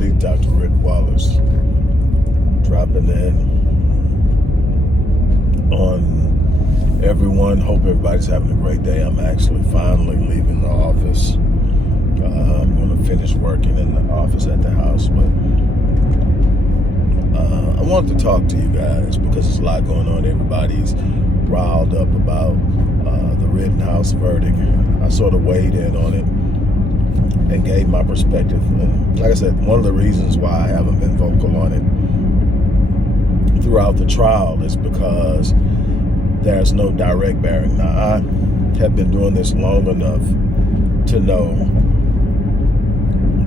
everybody. Dr. Marion Wallace dropping in on everyone. Hope everybody's having a great day. I'm actually finally leaving the office. I'm going to finish working in the office at the house, but I wanted to talk to you guys because there's a lot going on. Everybody's riled up about the Rittenhouse verdict. I sort of weighed in on it and gave my perspective. And like I said, one of the reasons why I haven't been vocal on it throughout the trial is because there's no direct bearing. Now, I have been doing this long enough to know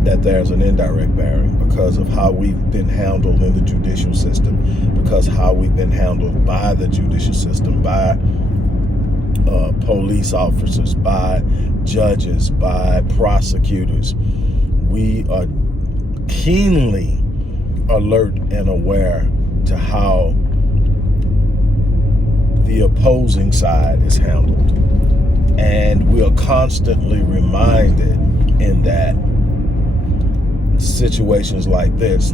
that there's an indirect bearing because of how we've been handled in the judicial system, because how we've been handled by the judicial system, by police officers, by judges, by prosecutors. We are keenly alert and aware to how the opposing side is handled. And we are constantly reminded in that situations like this,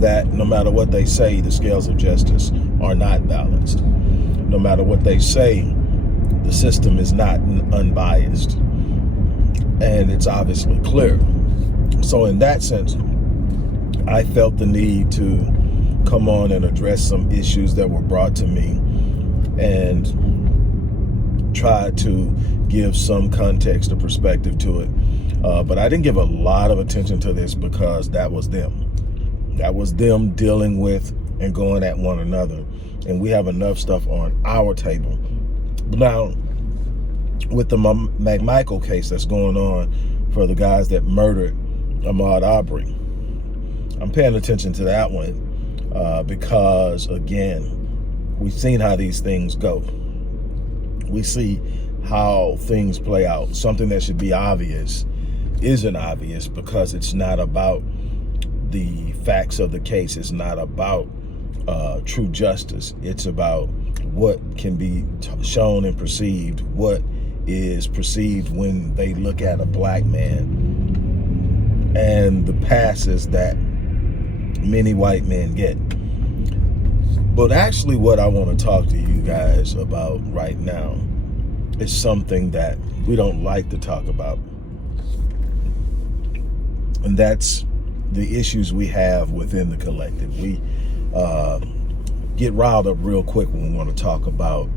that no matter what they say, the scales of justice are not balanced. No matter what they say, the system is not unbiased. And it's obviously clear. So in that sense, I felt the need to come on and address some issues that were brought to me and try to give some context or perspective to it. But I didn't give a lot of attention to this because that was them. That was them dealing with and going at one another. And we have enough stuff on our table. Now, with the McMichael case that's going on for the guys that murdered Ahmaud Arbery, I'm paying attention to that one because, again, we've seen how these things go. We see how things play out. Something that should be obvious isn't obvious because it's not about the facts of the case. It's not about true justice. It's about what can be shown and perceived, what is perceived when they look at a black man and the passes that many white men get. But actually what I want to talk to you guys about right now is something that we don't like to talk about. And that's the issues we have within the collective. We get riled up real quick when we want to talk about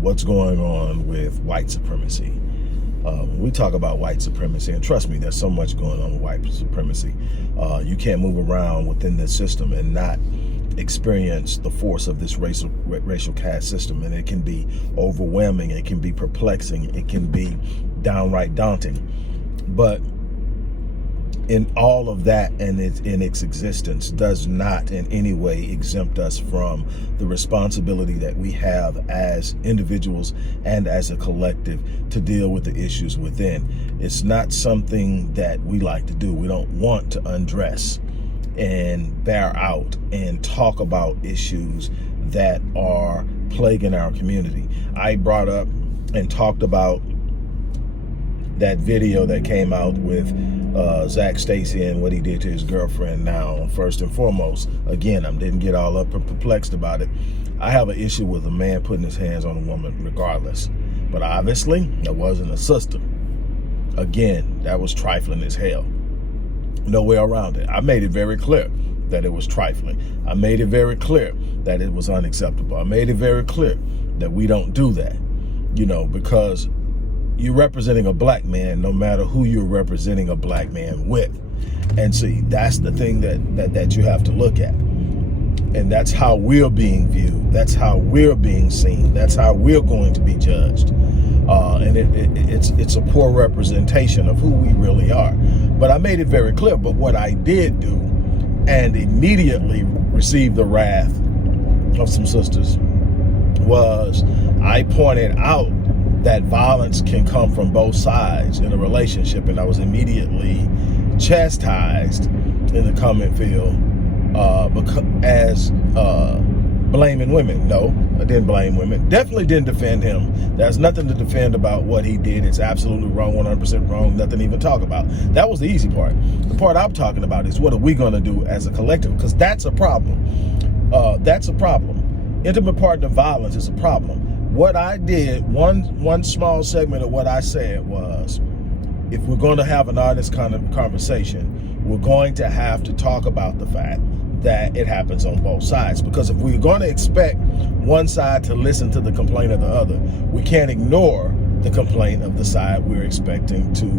what's going on with white supremacy. When we talk about white supremacy, and trust me, there's so much going on with white supremacy. You can't move around within this system and not experience the force of this racial caste system. And it can be overwhelming, it can be perplexing, it can be downright daunting. But in all of that and in its existence does not in any way exempt us from the responsibility that we have as individuals and as a collective to deal with the issues within. It's not something that we like to do. We don't want to undress and bear out and talk about issues that are plaguing our community. I brought up and talked about that video that came out with Zach Stacy and what he did to his girlfriend. Now, first and foremost, again, I didn't get all up and perplexed about it. I have an issue with a man putting his hands on a woman regardless. But obviously, that wasn't a sister. Again, that was trifling as hell. No way around it. I made it very clear that it was trifling. I made it very clear that it was unacceptable. I made it very clear that we don't do that, because you're representing a black man no matter who you're representing a black man with. And see, that's the thing that you have to look at. And that's how we're being viewed. That's how we're being seen. That's how we're going to be judged. And it's a poor representation of who we really are. But I made it very clear. But what I did do, and immediately received the wrath of some sisters, was I pointed out that violence can come from both sides in a relationship, and I was immediately chastised in the comment field as blaming women. No, I didn't blame women. Definitely didn't defend him. There's nothing to defend about what he did. It's absolutely wrong, 100% wrong, nothing to even talk about. That was the easy part. The part I'm talking about is what are we going to do as a collective? Because that's a problem. That's a problem. Intimate partner violence is a problem. What I did, one small segment of what I said was, if we're going to have an honest kind of conversation, we're going to have to talk about the fact that it happens on both sides. Because if we're going to expect one side to listen to the complaint of the other, we can't ignore the complaint of the side we're expecting to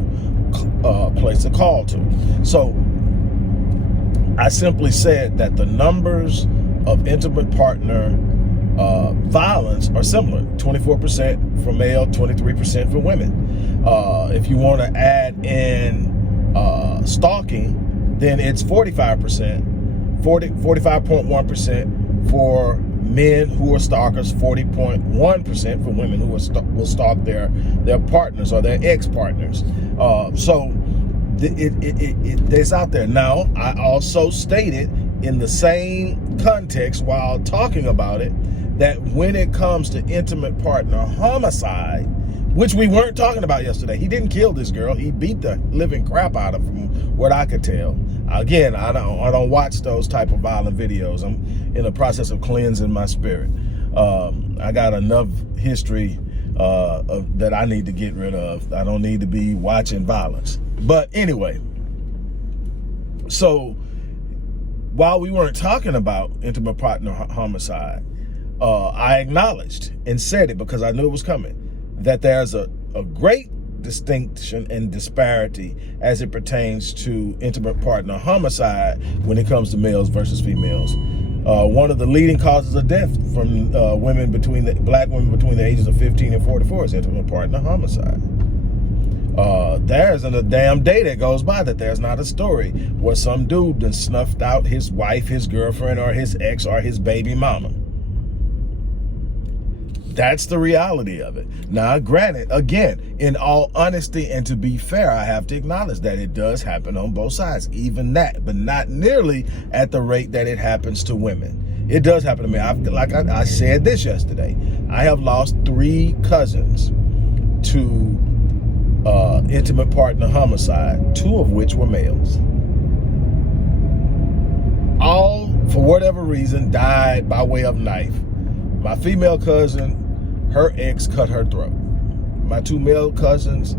place a call to. So I simply said that the numbers of intimate partner violence are similar, 24% for male, 23% for women. If you want to add in stalking, then it's 45.1% for men who are stalkers, 40.1% for women who will stalk their partners or their ex-partners. So it's out there. Now, I also stated in the same context while talking about it that when it comes to intimate partner homicide, which we weren't talking about yesterday, he didn't kill this girl. He beat the living crap out of her, from what I could tell. Again, I don't watch those type of violent videos. I'm in the process of cleansing my spirit. I got enough history that I need to get rid of. I don't need to be watching violence. But anyway, so while we weren't talking about intimate partner homicide, I acknowledged and said it because I knew it was coming, that there's a great distinction and disparity as it pertains to intimate partner homicide when it comes to males versus females. One of the leading causes of death from black women between the ages of 15 and 44 is intimate partner homicide. There isn't a damn day that goes by that there's not a story where some dude done snuffed out his wife, his girlfriend, or his ex, or his baby mama. That's the reality of it. Now, granted, again, in all honesty and to be fair, I have to acknowledge that it does happen on both sides, even that, but not nearly at the rate that it happens to women. It does happen to me. I said this yesterday. I have lost 3 cousins to intimate partner homicide, 2 of which were males. All, for whatever reason, died by way of knife. My female cousin, her ex cut her throat. My 2 male cousins,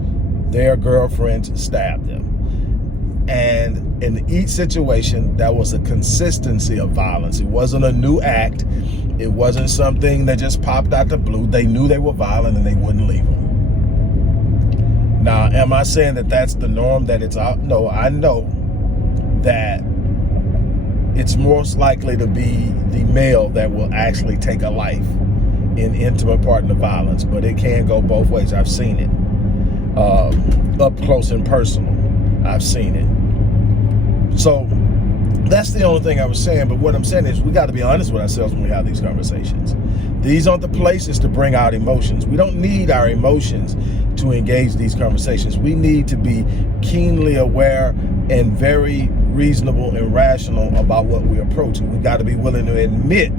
their girlfriends stabbed them. And in each situation, there was a consistency of violence. It wasn't a new act. It wasn't something that just popped out the blue. They knew they were violent and they wouldn't leave them. Now, am I saying that that's the norm, that it's out? No, I know that it's most likely to be the male that will actually take a life in intimate partner violence, but it can go both ways. I've seen it up close and personal. I've seen it. So that's the only thing I was saying. But what I'm saying is we got to be honest with ourselves when we have these conversations. These aren't the places to bring out emotions. We don't need our emotions to engage these conversations. We need to be keenly aware and very reasonable and rational about what we're approaching. We got to be willing to admit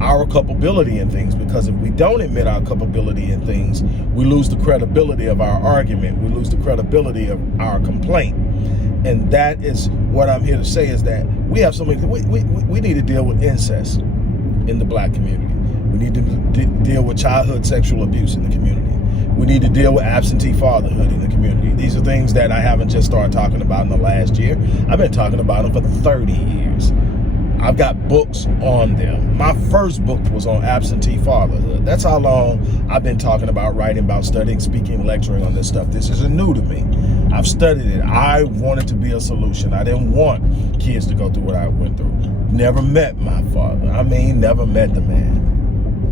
our culpability in things, because if we don't admit our culpability in things, we lose the credibility of our argument. We lose the credibility of our complaint. And that is what I'm here to say, is that we have so many, we need to deal with incest in the black community. We need to deal with childhood sexual abuse in the community. We need to deal with absentee fatherhood in the community. These are things that I haven't just started talking about in the last year. I've been talking about them for 30 years. I've got books on them. My first book was on absentee fatherhood. That's how long I've been talking about, writing about, studying, speaking, lecturing on this stuff. This isn't new to me. I've studied it. I wanted to be a solution. I didn't want kids to go through what I went through. Never met my father. I mean, never met the man.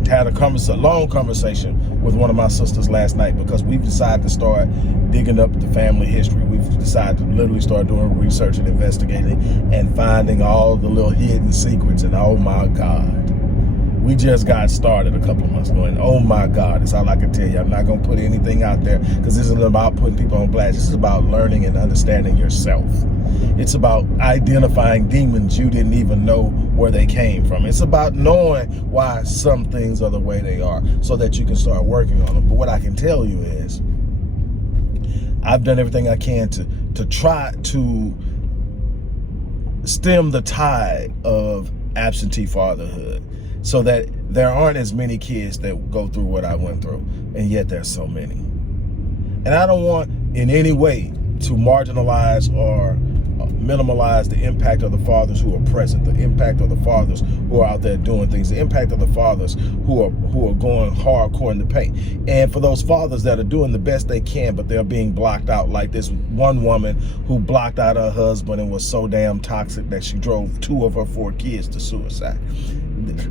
Had a long conversation with one of my sisters last night, because we've decided to start digging up the family history. We've decided to literally start doing research and investigating and finding all the little hidden secrets. And oh my God, We just got started a couple of months ago, and oh my God, that's all I can tell you. I'm not going to put anything out there because this isn't about putting people on blast. This is about learning and understanding yourself. It's about identifying demons you didn't even know where they came from. It's about knowing why some things are the way they are so that you can start working on them. But what I can tell you is I've done everything I can to try to stem the tide of absentee fatherhood so that there aren't as many kids that go through what I went through, and yet there's so many. And I don't want in any way to marginalize or minimalize the impact of the fathers who are present, the impact of the fathers who are out there doing things, the impact of the fathers who are going hardcore in the paint. And for those fathers that are doing the best they can, but they're being blocked out, like this one woman who blocked out her husband and was so damn toxic that she drove 2 of her 4 kids to suicide.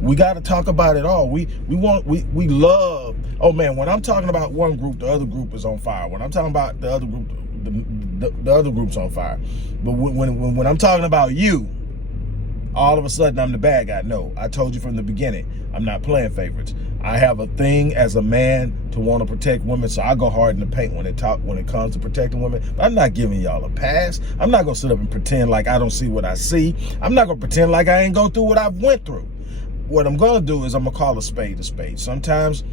We got to talk about it all. We love, oh man, when I'm talking about one group, the other group is on fire. When I'm talking about the other group, the other group's on fire. But when I'm talking about you, all of a sudden I'm the bad guy. No, I told you from the beginning, I'm not playing favorites. I have a thing as a man to want to protect women, so I go hard in the paint when it comes to protecting women. But I'm not giving y'all a pass. I'm not gonna sit up and pretend like I don't see what I see. I'm not gonna pretend like I ain't go through what I've went through. What I'm gonna do is I'm gonna call a spade a spade. Sometimes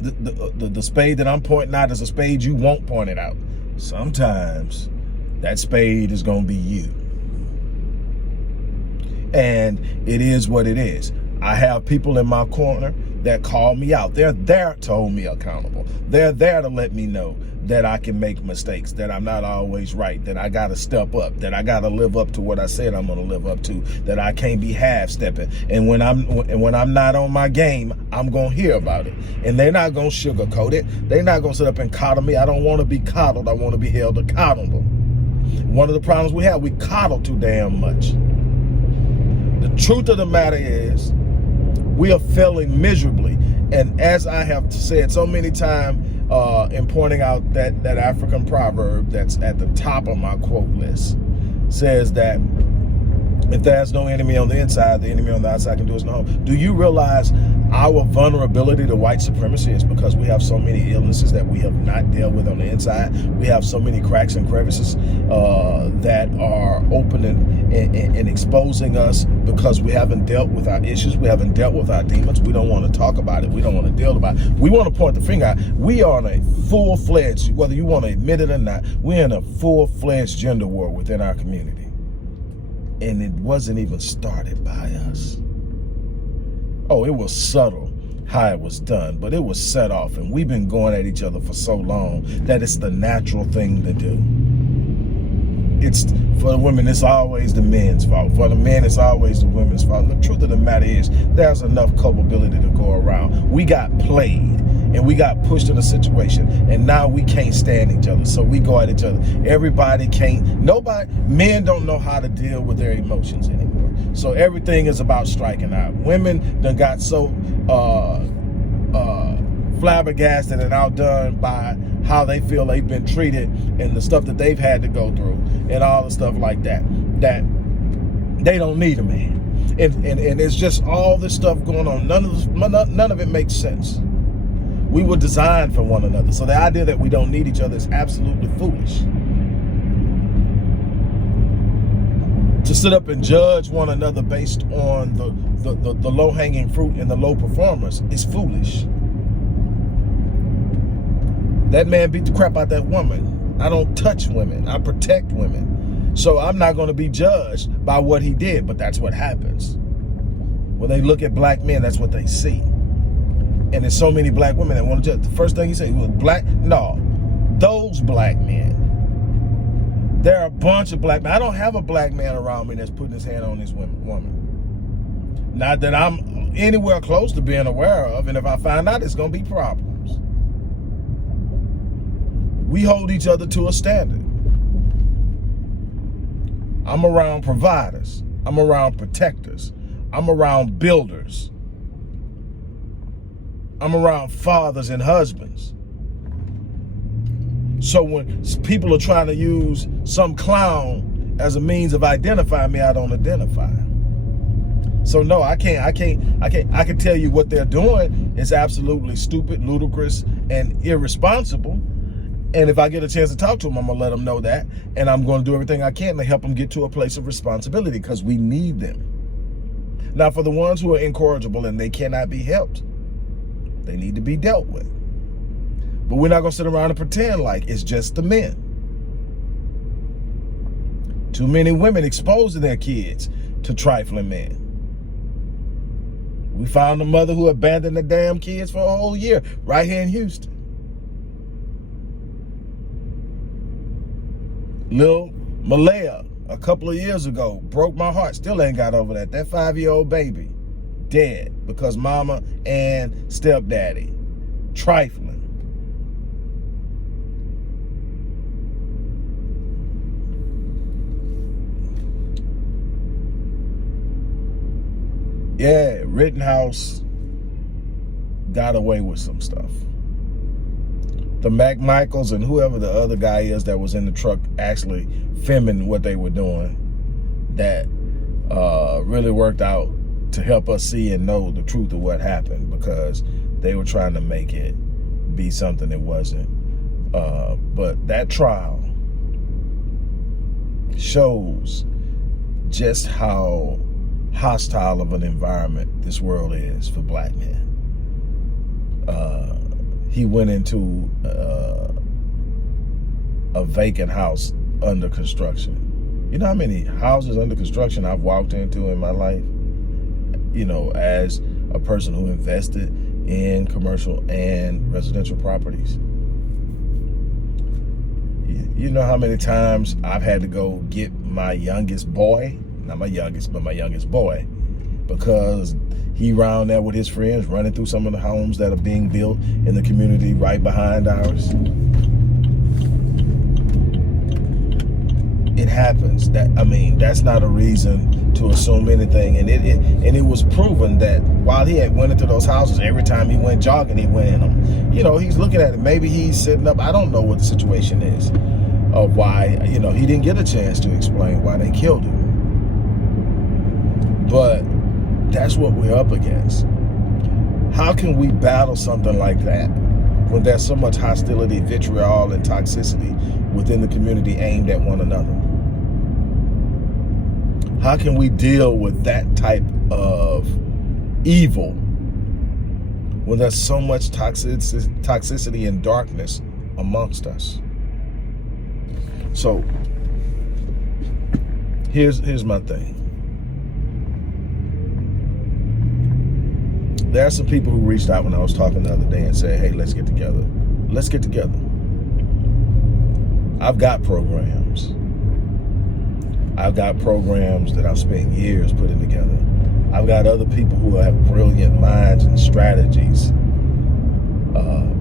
the spade that I'm pointing out is a spade you won't point it out. Sometimes that spade is going to be you. And it is what it is. I have people in my corner that call me out. They're there to hold me accountable. They're there to let me know that I can make mistakes, that I'm not always right, that I got to step up, that I got to live up to what I said I'm going to live up to, that I can't be half-stepping. And when I'm not on my game, I'm going to hear about it. And they're not going to sugarcoat it. They're not going to sit up and coddle me. I don't want to be coddled. I want to be held accountable. One of the problems we have, we coddle too damn much. The truth of the matter is, we are failing miserably. And as I have said so many times in pointing out that African proverb that's at the top of my quote list, says that if there's no enemy on the inside, the enemy on the outside can do us no harm. Do you realize our vulnerability to white supremacy is because we have so many illnesses that we have not dealt with on the inside? We have so many cracks and crevices that are open and exposing us because we haven't dealt with our issues. We haven't dealt with our demons. We don't want to talk about it. We don't want to deal about it. We want to point the finger out. We are in a full-fledged, whether you want to admit it or not, we're in a full-fledged gender war within our community. And it wasn't even started by us. Oh, it was subtle how it was done, but it was set off, and we've been going at each other for so long that it's the natural thing to do. It's for the women, it's always the men's fault. For the men, it's always the women's fault. The truth of the matter is, there's enough culpability to go around. We got played, and we got pushed in a situation, and now we can't stand each other, so we go at each other. Everybody can't, men don't know how to deal with their emotions anymore. So everything is about striking out. Women done got so flabbergasted and outdone by how they feel they've been treated and the stuff that they've had to go through and all the stuff like that they don't need a man. And it's just all this stuff going on. None of it makes sense. We were designed for one another. So the idea that we don't need each other is absolutely foolish. To sit up and judge one another based on the low-hanging fruit and the low performers is foolish. That man beat the crap out that woman. I don't touch women. I protect women. So I'm not going to be judged by what he did, but that's what happens. When they look at black men, that's what they see. And there's so many black women that want to judge. The first thing he said was black. No, those black men. There are a bunch of black men. I don't have a black man around me that's putting his hand on his woman. Not that I'm anywhere close to being aware of. And if I find out, it's going to be problems. We hold each other to a standard. I'm around providers. I'm around protectors. I'm around builders. I'm around fathers and husbands. So when people are trying to use some clown as a means of identifying me, I don't identify. So no, I can tell you what they're doing is absolutely stupid, ludicrous, and irresponsible. And if I get a chance to talk to them, I'm gonna let them know that, and I'm gonna do everything I can to help them get to a place of responsibility, because we need them. Now, for the ones who are incorrigible and they cannot be helped, they need to be dealt with. But we're not gonna sit around and pretend like it's just the men. Too many women exposing their kids to trifling men. We found a mother who abandoned the damn kids for a whole year right here in Houston. Lil Malaya, a couple of years ago, broke my heart. Still ain't got over that. That 5-year-old baby dead because mama and stepdaddy trifling. Yeah, Rittenhouse got away with some stuff. The McMichaels and whoever the other guy is that was in the truck actually filming what they were doing, that really worked out to help us see and know the truth of what happened, because they were trying to make it be something it wasn't. But that trial shows just how hostile of an environment this world is for black men. He went into a vacant house under construction. You know how many houses under construction I've walked into in my life? You know, as a person who invested in commercial and residential properties. You know how many times I've had to go get my youngest boy, not my youngest, but my youngest boy, because he around there with his friends running through some of the homes that are being built in the community right behind ours. It happens. That's not a reason to assume anything. And it was proven that while he had went into those houses, every time he went jogging, he went in them. You know, he's looking at it. Maybe he's sitting up. I don't know what the situation is of why, he didn't get a chance to explain why they killed him. But that's what we're up against. How can we battle something like that when there's so much hostility, vitriol, and toxicity within the community aimed at one another? How can we deal with that type of evil when there's so much toxicity and darkness amongst us? So here's my thing. There are some people who reached out when I was talking the other day and said, hey, let's get together. Let's get together. I've got programs. I've got programs that I've spent years putting together. I've got other people who have brilliant minds and strategies.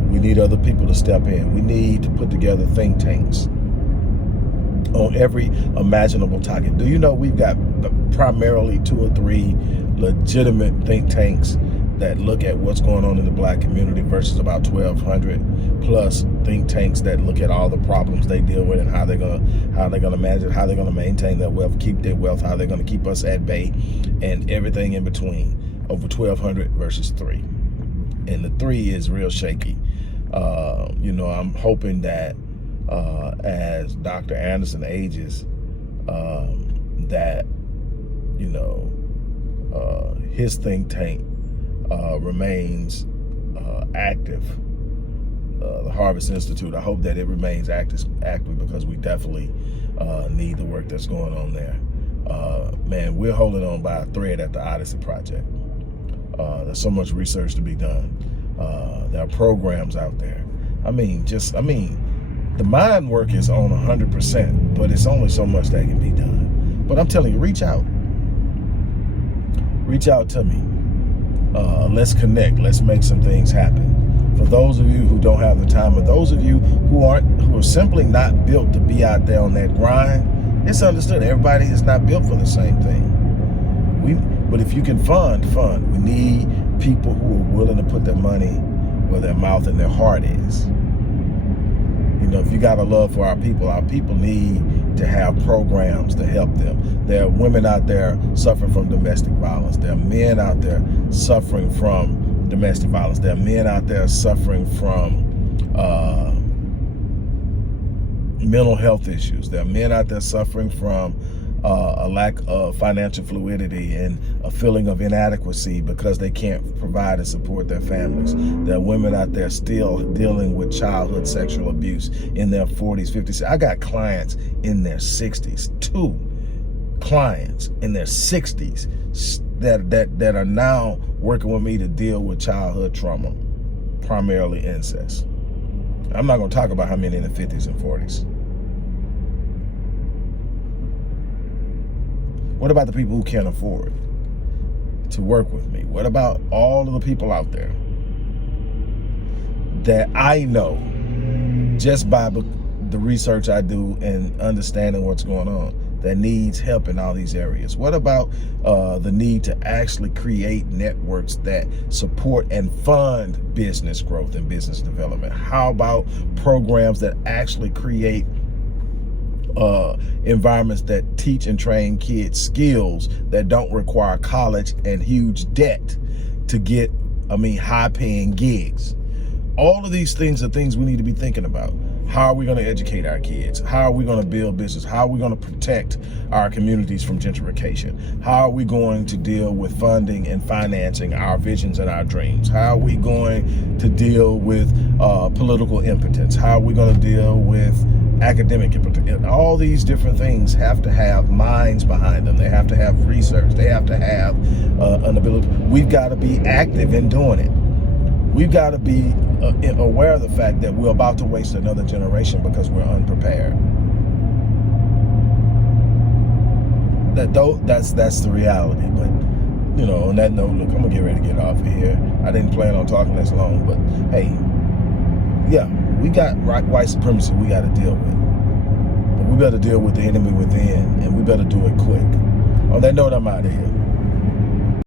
We need other people to step in. We need to put together think tanks on every imaginable target. Do you know we've got primarily 2 or 3 legitimate think tanks that look at what's going on in the black community versus about 1,200 plus think tanks that look at all the problems they deal with and how they're gonna manage it, how they're gonna maintain their wealth, keep their wealth, how they're gonna keep us at bay, and everything in between. Over 1,200 versus 3, and the 3 is real shaky. I'm hoping that as Dr. Anderson ages, that his think tank remains active. The Harvest Institute, I hope that it remains active because we definitely need the work that's going on there. Man, we're holding on by a thread at the Odyssey Project. There's so much research to be done. There are programs out there. The mind work is on 100%, but it's only so much that can be done. But I'm telling you, reach out. Reach out to me. Let's connect. Let's make some things happen. For those of you who don't have the time, or those of you who are simply not built to be out there on that grind, it's understood. Everybody is not built for the same thing. But if you can fund. We need people who are willing to put their money where their mouth and their heart is. You know, if you got a love for our people need to have programs to help them. There are women out there suffering from domestic violence. There are men out there suffering from domestic violence. There are men out there suffering from mental health issues. There are men out there suffering from a lack of financial fluidity and a feeling of inadequacy because they can't provide and support their families. There are women out there still dealing with childhood sexual abuse in their 40s, 50s. I got clients in their 60s, 2 clients in their 60s that are now working with me to deal with childhood trauma, primarily incest. I'm not going to talk about how many in the 50s and 40s. What about the people who can't afford to work with me? What about all of the people out there that I know just by the research I do and understanding what's going on that needs help in all these areas? What about the need to actually create networks that support and fund business growth and business development? How about programs that actually create environments that teach and train kids skills that don't require college and huge debt to get, high-paying gigs? All of these things are things we need to be thinking about. How are we going to educate our kids? How are we going to build business? How are we going to protect our communities from gentrification? How are we going to deal with funding and financing our visions and our dreams? How are we going to deal with political impotence? How are we going to deal with academic impotence? All these different things have to have minds behind them. They have to have research. They have to have an ability. We've got to be active in doing it. We've got to be aware of the fact that we're about to waste another generation because we're unprepared. That's the reality. But, on that note, look, I'm going to get ready to get off of here. I didn't plan on talking this long, but hey, yeah, we got white supremacy we got to deal with. But we better deal with the enemy within, and we better do it quick. On that note, I'm out of here.